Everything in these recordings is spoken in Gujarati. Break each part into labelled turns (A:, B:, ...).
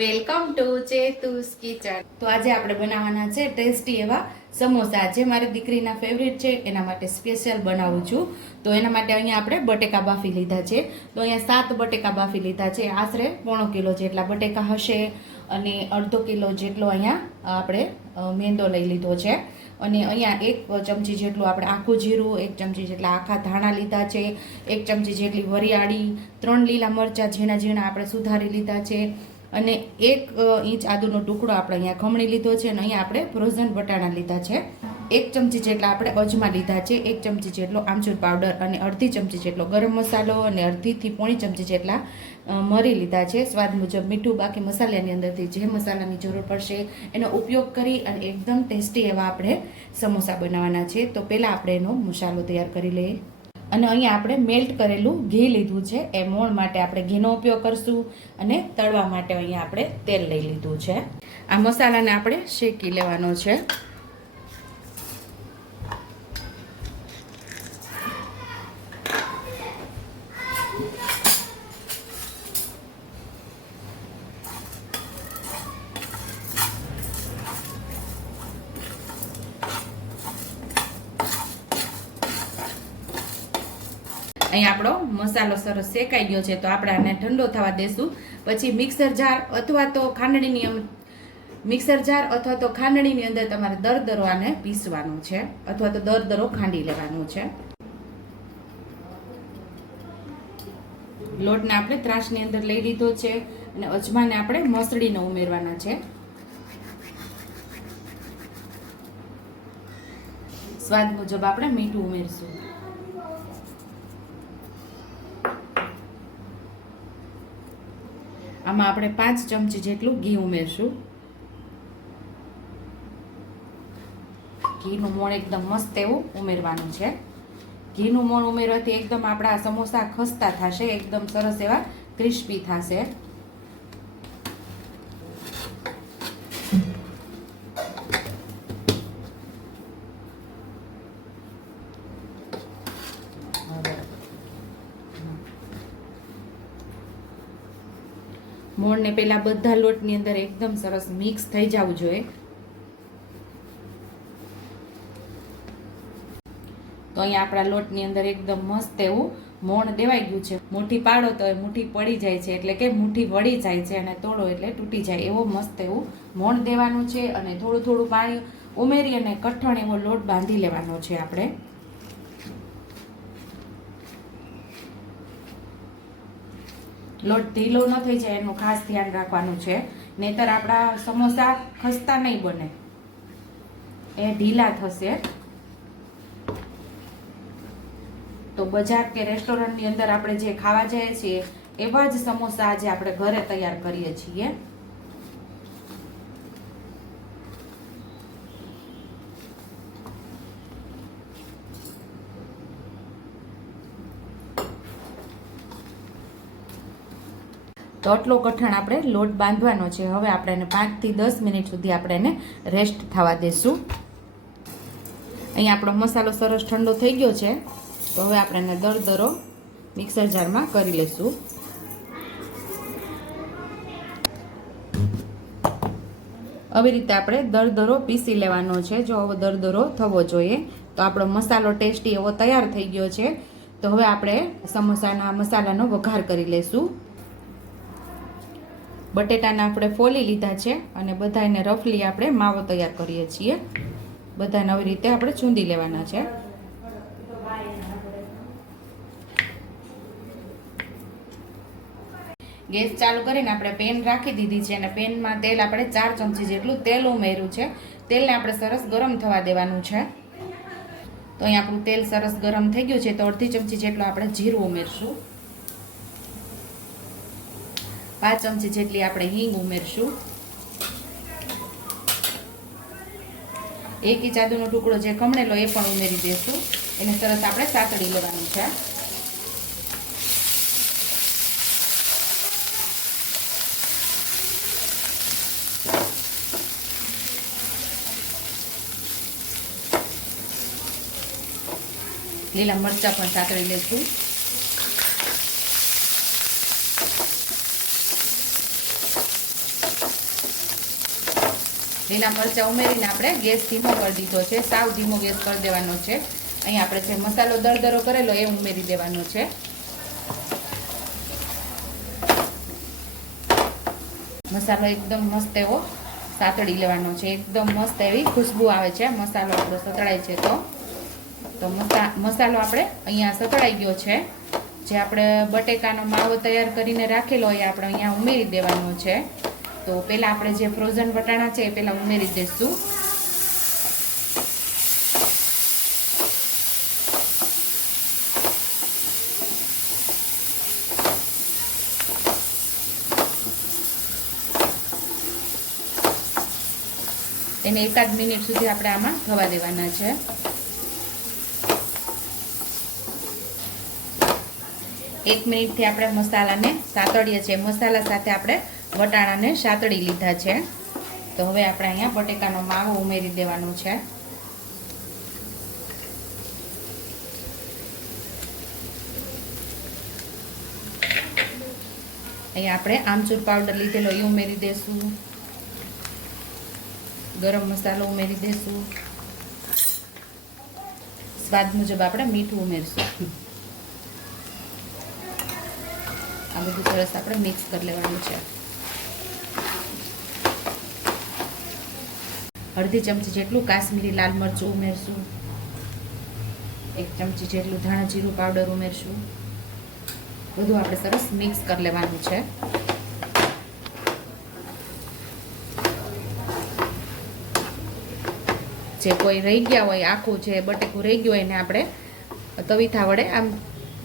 A: Welcome to ચેતુસ kitchen. તો આજે આપણે બનાવવાના છે ટેસ્ટી એવા સમોસા. જે મારી દીકરીના ફેવરિટ છે, એના માટે સ્પેશિયલ બનાવું છું. તો એના માટે અહીંયા આપણે બટેકા બાફી લીધા છે. તો અહીંયા સાત બટેકા બાફી લીધા છે. આશરે પોણો કિલો જેટલા બટેકા હશે અને અડધો કિલો જેટલો અહીંયા આપણે મેંદો લઈ લીધો છે. અને અહીંયા એક ચમચી જેટલું આપણે આખું જીરું, એક ચમચી જેટલા આખા ધાણા લીધા છે, એક ચમચી જેટલી વરિયાળી, ત્રણ લીલા મરચાં ઝીણા ઝીણા આપણે સુધારી લીધા છે. અને એક ઇંચ આદુનો ટુકડો આપણે અહીંયા ખમણી લીધો છે અને અહીંયા આપણે ફ્રોઝન બટાણા લીધા છે. એક ચમચી જેટલા આપણે અજમા લીધા છે, એક ચમચી જેટલો આમચૂર પાવડર અને અડધી ચમચી જેટલો ગરમ મસાલો અને અડધીથી પોણી ચમચી જેટલા મરી લીધા છે. સ્વાદ મુજબ મીઠું, બાકી મસાલાની અંદરથી જે મસાલાની જરૂર પડશે એનો ઉપયોગ કરી અને એકદમ ટેસ્ટી એવા આપણે સમોસા બનાવવાના છે. તો પહેલાં આપણે એનો મસાલો તૈયાર કરી લઈએ. અને અહીંયા આપણે મેલ્ટ કરેલું ઘી લીધું છે. એ મોણ માટે આપણે ઘીનો ઉપયોગ કરશું અને તળવા માટે અહીંયા આપણે તેલ લઈ લીધું છે. આ મસાલાને આપણે શેકી લેવાનો છે અહીં આપણો મસાલો સરસ શેકાઈ ગયો છે, તો આપણે આને ઠંડો થવા દેશું. પછી મિક્સર જાર અથવા તો ખાંડણીની મિક્સર જાર અથવા તો ખાંડણીની અંદર તમારે દરદરો આને પીસવાનું છે, અથવા તો દરદરો ખાંડી લેવાનું છે. લોટને આપણે ત્રાસની અંદર લઈ લીધો છે અને અજમાને આપણે મસળીને ઉમેરવાના છે. સ્વાદ મુજબ આપણે મીઠું ઉમેરશું. આમાં આપણે પાંચ ચમચી જેટલું ઘી ઉમેરશું. ઘીનું મોણ એકદમ મસ્ત એવું ઉમેરવાનું છે. ઘીનું મોણ ઉમેરવાથી એકદમ આપણા સમોસા ખસ્તા થશે, એકદમ સરસ એવા ક્રિસ્પી થશે. મોણને પહેલા બધા લોટની અંદર એકદમ સરસ મિક્સ થઈ જવું જોઈએ. તો અહીંયા આપણા લોટની અંદર એકદમ મસ્ત એવું મોણ દેવાઈ ગયું છે. મુઠ્ઠી પાડો તો એ મુઠ્ઠી પડી જાય છે, એટલે કે મુઠ્ઠી વળી જાય છે અને તોડો એટલે તૂટી જાય એવો મસ્ત એવું મોણ દેવાનું છે અને થોડું થોડું પાણી ઉમેરી અને કઠણ એવો લોટ બાંધી લેવાનો છે આપણે. લોટ ઢીલો ન થઈ જાય, એનું ખાસ ધ્યાન રાખવાનું છે. નહીતર આપણા સમોસા ખસ્તા નહીં બને. એ ઢીલા થશે. તો બજાર કે રેસ્ટોરન્ટની અંદર આપણે જે ખાવા જઈએ છીએ, એવા જ સમોસા આજે આપણે ઘરે તૈયાર કરીએ છીએ. તો આટલો કઠણ આપણે લોટ બાંધવાનો છે. હવે આપણે એને પાંચથી દસ મિનિટ સુધી આપણે એને રેસ્ટ થવા દેશું. અહીંયા આપણો મસાલો સરસ ઠંડો થઈ ગયો છે. તો હવે આપણે એને દરદરો મિક્સર જારમાં કરી લઈશું આવી રીતે આપણે દરદરો પીસી લેવાનો છે. જો હવે દરદરો થવો જોઈએ, તો આપણો મસાલો ટેસ્ટી એવો તૈયાર થઈ ગયો છે. તો હવે આપણે સમોસાના મસાલાનો વઘાર કરી લઈશું બટેટાને આપણે ફોલી લીધા છે અને બધા એને રફલી આપણે માવો તૈયાર કરીએ છીએ. બધાને આવી રીતે આપણે ચૂંદી લેવાના છે. ગેસ ચાલુ કરીને આપણે પેન રાખી દીધી છે અને પેનમાં તેલ આપણે ચાર ચમચી જેટલું તેલ ઉમેર્યું છે. તેલને આપણે સરસ ગરમ થવા દેવાનું છે. તો અહીં આપણું તેલ સરસ ગરમ થઈ ગયું છે તો અડધી ચમચી જેટલું આપણે જીરું ઉમેરશું. પાંચ ચમચી જેટલી આપણે હિંગ ઉમેરશું. એક નો ટુકડો જે ખમણેલો એ પણ ઉમેરી દેશું. એને સરસ આપણે સાતડી લેવાનું છે. લીલા મરચાં પણ સાતળી લઈશું લીલા મરચાં ઉમેરીને આપણે ગેસ ધીમો કરી દીધો છે. સાવ ધીમો ગેસ કરી દેવાનો છે. અહીં આપણે જે મસાલો દરદરો કરેલો એ ઉમેરી દેવાનો છે. મસાલો એકદમ મસ્ત એવો સાતળી લેવાનો છે. એકદમ મસ્ત એવી ખુશ્બુ આવે છે. મસાલો આપણો સતળાય છે તો. તો મસા, મસાલો આપણે અહીંયા સતળાઈ ગયો છે. જે આપણે બટેકાનો માવો તૈયાર કરીને રાખેલો એ આપણે અહીંયા ઉમેરી દેવાનો છે. તો પહેલાં આપણે જે ફ્રોઝન વટાણા છે એ પહેલાં ઉમેરી દઈશું એને એકાદ મિનિટ સુધી આપણે આમાં થવા દેવાના છે. એક મિનિટથી આપણે મસાલાને સાતળીએ છીએ. મસાલા સાથે આપણે વટાણાને સાતળી લીધા છે. તો હવે આપણે અહીંયા બટેકાનો માવો ઉમેરી દેવાનો છે. અહીંયા આપણે આમચૂર પાવડર લીધેલો એ ઉમેરી દઈશું ગરમ મસાલો ઉમેરી દઈશું સ્વાદ મુજબ આપણે મીઠું ઉમેરશું. આ બધું સરસ આપણે મિક્સ કરી લેવાનું છે. અડધી ચમચી જેટલું કાશ્મીરી લાલ મરચું ઉમેરશું. એક ચમચી જેટલું ધાણા જીરું પાવડર ઉમેરશું. બધું આપણે સરસ મિક્સ કરી લેવાનું છે. જે કોઈ રહી ગયા હોય, આખું જે બટેકું રહી ગયું હોય એને આપણે તવીથા વડે આમ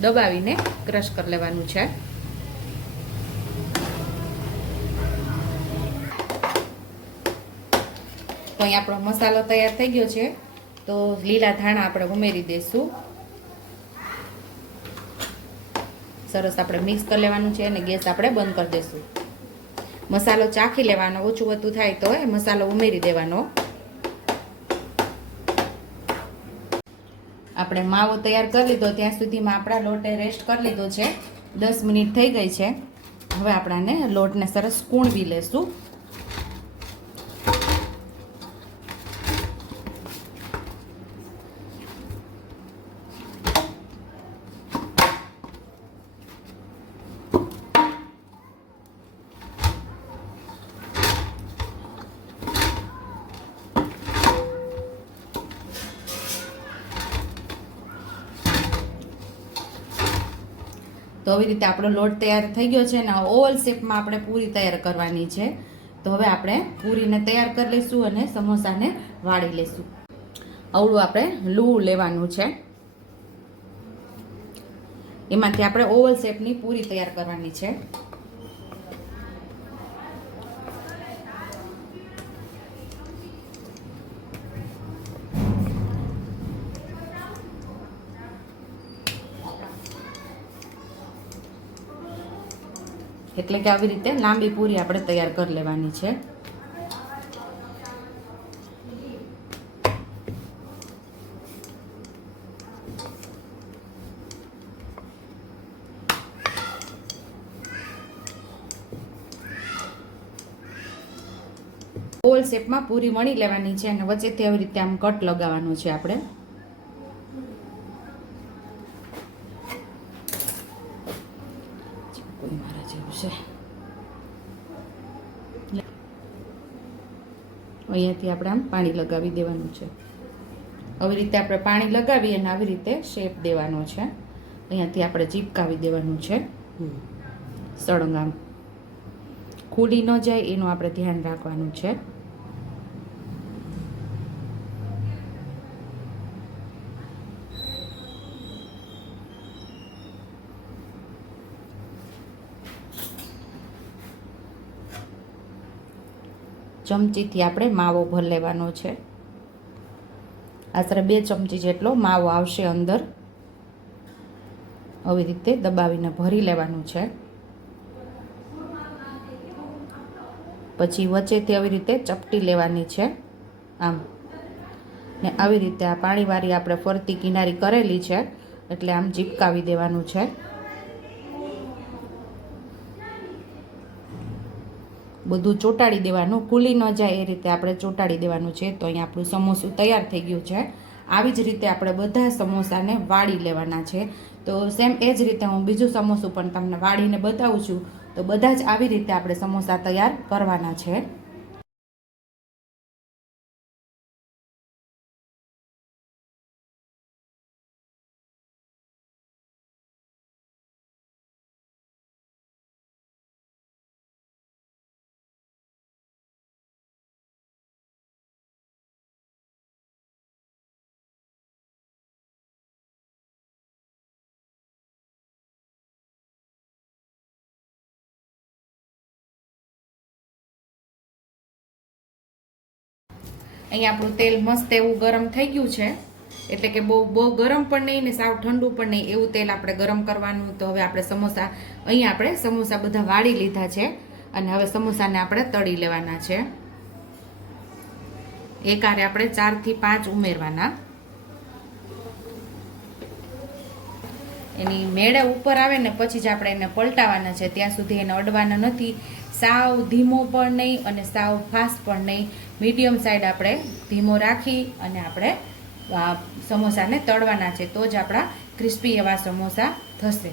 A: દબાવીને ક્રશ કરી લેવાનું છે. અહીં આપણો મસાલો તૈયાર થઈ ગયો છે. તો લીલા ધાણા આપણે ઉમેરી દઈશું સરસ આપણે મિક્સ કરી લેવાનું છે અને ગેસ આપણે બંધ કરી દઈશું મસાલો ચાખી લેવાનો, ઓછું વધુ થાય તો એ મસાલો ઉમેરી દેવાનો. આપણે માવો તૈયાર કરી લીધો, ત્યાં સુધીમાં આપણા લોટે રેસ્ટ કરી લીધો છે. દસ મિનિટ થઈ ગઈ છે. હવે આપણાને લોટને સરસ કૂણવી લેશું. તો આવી રીતે આપણો લોટ તૈયાર થઈ ગયો છે અને ઓવલ શેપમાં આપણે પૂરી તૈયાર કરવાની છે. તો હવે આપણે પૂરીને તૈયાર કરી લઈશું અને સમોસાને વાળી લઈશું. અવળું આપણે લૂ લેવાનું છે. એમાંથી આપણે ઓવલ શેપની પૂરી તૈયાર કરવાની છે. એટલે કે આવી રીતે લાંબી પૂરી આપણે તૈયાર કરી લેવાની છે. ઓલ શેપમાં પૂરી વણી લેવાની છે અને વચ્ચેથી આવી રીતે આમ કટ લગાવવાનો છે આપણે કોઈ મારા જેવું છે. અહીંયાથી આપણે આમ પાણી લગાવી દેવાનું છે. આવી રીતે આપણે પાણી લગાવી અને આવી રીતે શેપ દેવાનો છે. અહીંયાથી આપણે ચીપકાવી દેવાનું છે. સળંગ આમ ખુલી ન જાય એનું આપણે ધ્યાન રાખવાનું છે. ચમચીથી આપણે માવો ભર લેવાનો છે. આશરે બે ચમચી જેટલો માવો આવશે અંદર. આવી રીતે દબાવીને ભરી લેવાનું છે. પછી વચ્ચેથી આવી રીતે ચપટી લેવાની છે. આમ. ને આવી રીતે આ પાણીવાળી આપણે ફરતી કિનારી કરેલી છે, એટલે આમ ચીપકાવી દેવાનું છે. બધું ચોંટાડી દેવાનું ખુલી ન જાય એ રીતે આપણે ચોંટાડી દેવાનું છે. તો અહીંયા આપણું સમોસું તૈયાર થઈ ગયું છે. આવી જ રીતે આપણે બધા સમોસાને વાળી લેવાના છે. તો સેમ એ જ રીતે હું બીજું સમોસું પણ તમને વાળીને બતાવું છું. તો બધા જ આવી રીતે આપણે સમોસા તૈયાર કરવાના છે. અહીંયા આપણું તેલ મસ્ત એવું ગરમ થઈ ગયું છે. એટલે કે બહુ બહુ ગરમ પણ નહીં ને સાવ ઠંડુ પણ નહીં એવું તેલ આપણે ગરમ કરવાનું. તો હવે આપણે સમોસા અહીંયા આપણે સમોસા બધા વાળી લીધા છે. અને હવે સમોસાને આપણે તળી લેવાના છે. એકારે આપણે ચારથી પાંચ ઉમેરવાના. એની મેળે ઉપર આવે ને પછી જ આપણે એને પલટાવાના છે. ત્યાં સુધી એને અડવાના નથી. સાવ ધીમો પણ નહીં અને સાવ ફાસ્ટ પણ નહીં. મીડિયમ સાઈડ આપણે ધીમો રાખી અને આપણે સમોસાને તળવાના છે. તો જ આપણા ક્રિસ્પી એવા સમોસા થશે.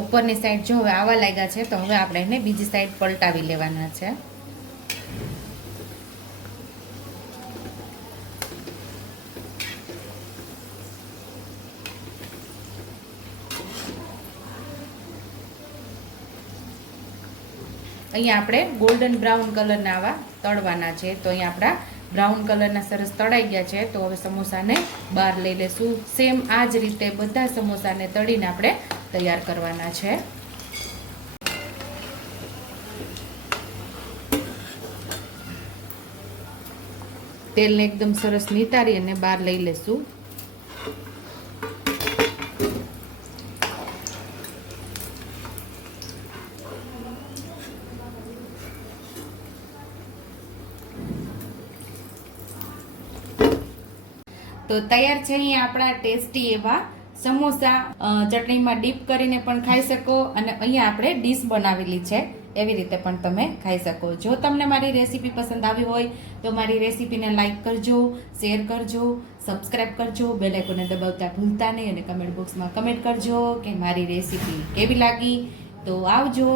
A: ઉપરની સાઈડ જો હવે આવા લાગ્યા છે, તો હવે આપણે એને બીજી સાઈડ પલટાવી લેવાના છે. અહીંયા આપણે ગોલ્ડન બ્રાઉન કલરના આવા તળવાના છે. તો અહીંયા આપણા બ્રાઉન કલરના સરસ તળાઈ ગયા છે. તો હવે સમોસાને બહાર લઈ લેશું. સેમ આ જ રીતે બધા સમોસાને તળીને આપણે તૈયાર કરવાના છે. તેલને એકદમ સરસ નિતારી અને બહાર લઈ લેશું. તો તૈયાર છે અહીંયા આપણા ટેસ્ટી એવા સમોસા ચટણીમાં ડીપ કરીને પણ ખાઈ શકો અને અહીંયા આપણે ડીશ બનાવેલી છે. એવી રીતે પણ તમે ખાઈ શકો. જો તમને મારી રેસીપી પસંદ આવી હોય, તો મારી રેસીપીને લાઈક કરજો, શેર કરજો સબસ્ક્રાઈબ કરજો બેલેકોને દબાવતા ભૂલતા નહીં અને કમેન્ટ બોક્સમાં કમેન્ટ કરજો કે મારી રેસીપી કેવી લાગી. તો આવજો.